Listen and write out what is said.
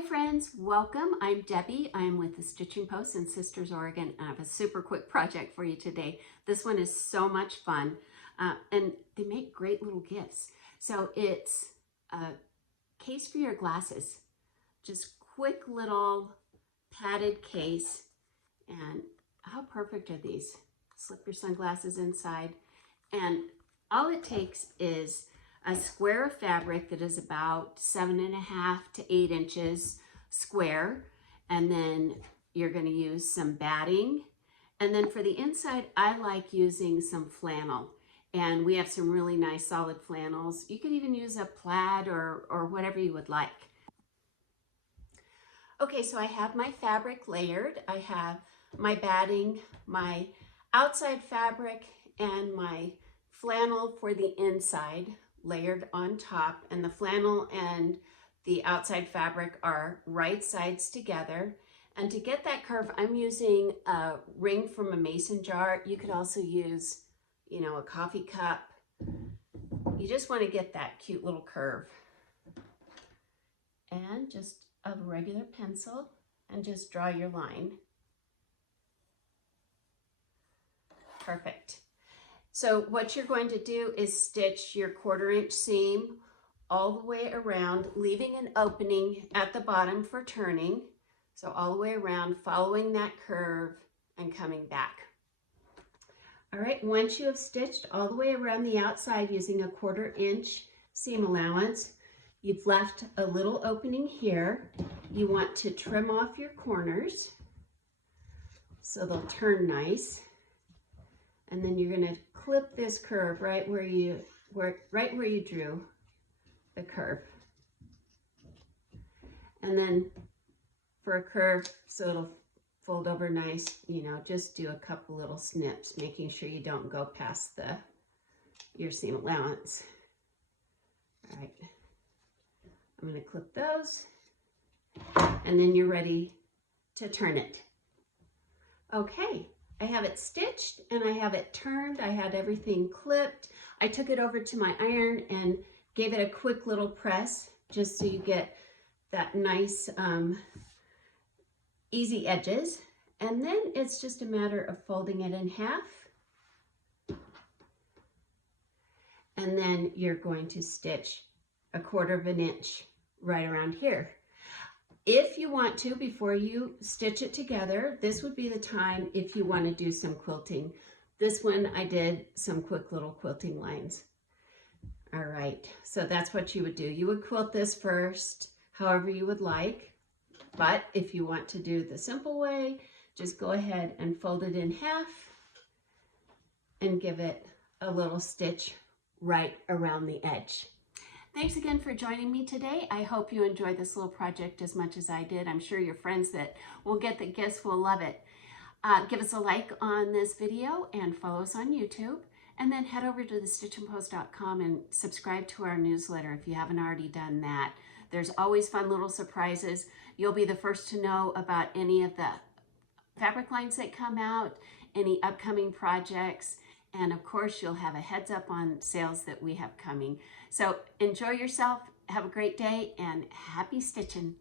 Hi friends, welcome. I'm Debbie. I'm with the Stitchin Post in Sisters, Oregon. I have a super quick project for you today. This one is so much fun and they make great little gifts. So it's a case for your glasses. Just quick little padded case. And how perfect are these? Slip your sunglasses inside. And all it takes is a square of fabric that is about 7.5 to 8 inches square. And then you're going to use some batting. And then for the inside, I like using some flannel. And we have some really nice solid flannels. You could even use a plaid or whatever you would like. Okay, so I have my fabric layered. I have my batting, my outside fabric, and my flannel for the inside layered on top, and the flannel and the outside fabric are right sides together. And to get that curve, I'm using a ring from a mason jar. You could also use, a coffee cup. You just want to get that cute little curve. And just a regular pencil and just draw your line. Perfect. So what you're going to do is stitch your 1/4 inch seam all the way around, leaving an opening at the bottom for turning. So all the way around, following that curve and coming back. All right, once you have stitched all the way around the outside using a 1/4 inch seam allowance, you've left a little opening here. You want to trim off your corners so they'll turn nice. And then you're going to clip this curve right where you drew the curve. And then for a curve, so it'll fold over nice, just do a couple little snips, making sure you don't go past your seam allowance. All right, I'm going to clip those, and then you're ready to turn it. Okay. I have it stitched and I have it turned. I had everything clipped. I took it over to my iron and gave it a quick little press just so you get that nice easy edges. And then it's just a matter of folding it in half. And then you're going to stitch a 1/4 inch right around here. If you want to, before you stitch it together, this would be the time if you want to do some quilting. This one I did some quick little quilting lines. All right, so that's what you would do. You would quilt this first, however you would like. But if you want to do the simple way, just go ahead and fold it in half and give it a little stitch right around the edge. Thanks again for joining me today. I hope you enjoyed this little project as much as I did. I'm sure your friends that will get the gifts will love it. Give us a like on this video and follow us on YouTube. And then head over to the stitchinpost.com and subscribe to our newsletter if you haven't already done that. There's always fun little surprises. You'll be the first to know about any of the fabric lines that come out, any upcoming projects, and of course, you'll have a heads up on sales that we have coming. So enjoy yourself, have a great day, and happy stitching.